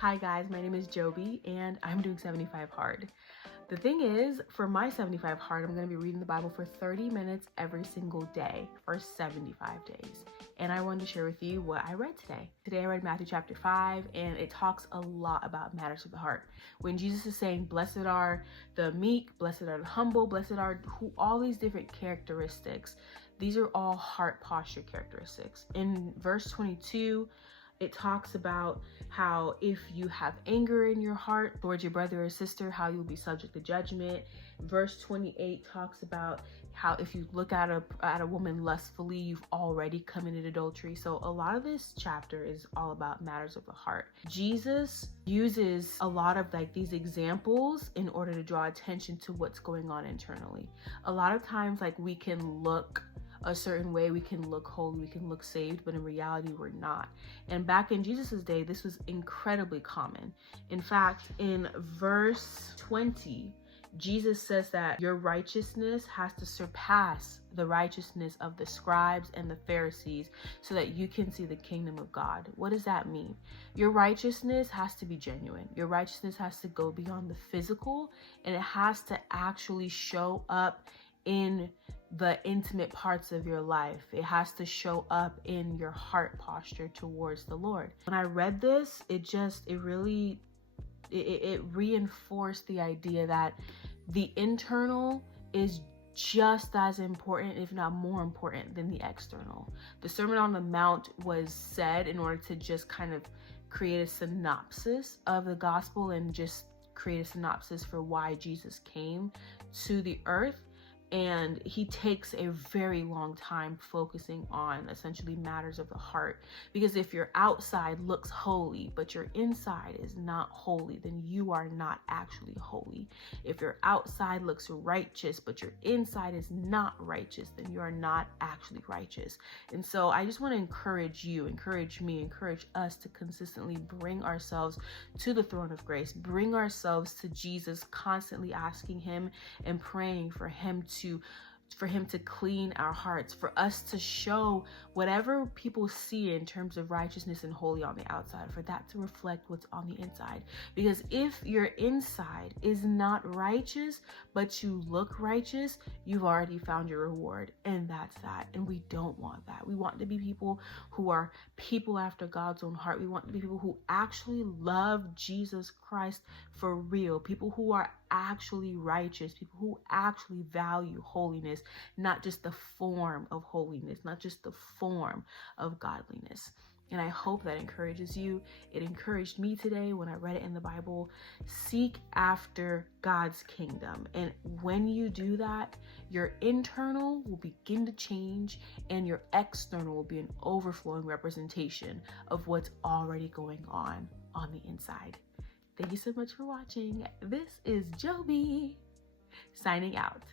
Hi guys, my name is Joby and I'm doing 75 Hard. The thing is, for my 75 Hard, I'm going to be reading the Bible for 30 minutes every single day for 75 days. And I wanted to share with you what I read today. Today I read Matthew chapter 5, and it talks a lot about matters of the heart. When Jesus is saying, blessed are the meek, blessed are the humble, blessed are all these different characteristics. These are all heart posture characteristics. In verse 22, it talks about how if you have anger in your heart towards your brother or sister, how you'll be subject to judgment. Verse 28 talks about how if you look at a woman lustfully, you've already committed adultery. So a lot of this chapter is all about matters of the heart. Jesus uses a lot of these examples in order to draw attention to what's going on internally. A lot of times we can look a certain way, we can look holy, we can look saved, but in reality we're not. And back in Jesus's day, this was incredibly common. In fact, in verse 20, Jesus says that your righteousness has to surpass the righteousness of the scribes and the Pharisees so that you can see the kingdom of God. What does that mean? Your righteousness has to be genuine. Your righteousness has to go beyond the physical, and it has to actually show up in the intimate parts of your life. It has to show up in your heart posture towards the Lord. When I read this, it reinforced the idea that the internal is just as important, if not more important, than the external. The Sermon on the Mount was said in order to just kind of create a synopsis of the gospel and just create a synopsis for why Jesus came to the earth. And he takes a very long time focusing on essentially matters of the heart. Because if your outside looks holy, but your inside is not holy, then you are not actually holy. If your outside looks righteous, but your inside is not righteous, then you are not actually righteous. And so I just want to encourage you, encourage me, encourage us to consistently bring ourselves to the throne of grace, bring ourselves to Jesus, constantly asking him and praying for him to clean our hearts, for us to show whatever people see in terms of righteousness and holy on the outside, for that to reflect what's on the inside. Because if your inside is not righteous, but you look righteous, you've already found your reward. And that's that. And we don't want that. We want to be people who are people after God's own heart. We want to be people who actually love Jesus Christ for real. People who are actually righteous, people who actually value holiness, not just the form of holiness, not just the form of godliness. And I hope that encourages you. It encouraged me today when I read it in the Bible. Seek after God's kingdom. And when you do that, your internal will begin to change and your external will be an overflowing representation of what's already going on the inside. Thank you so much for watching. This is Joby signing out.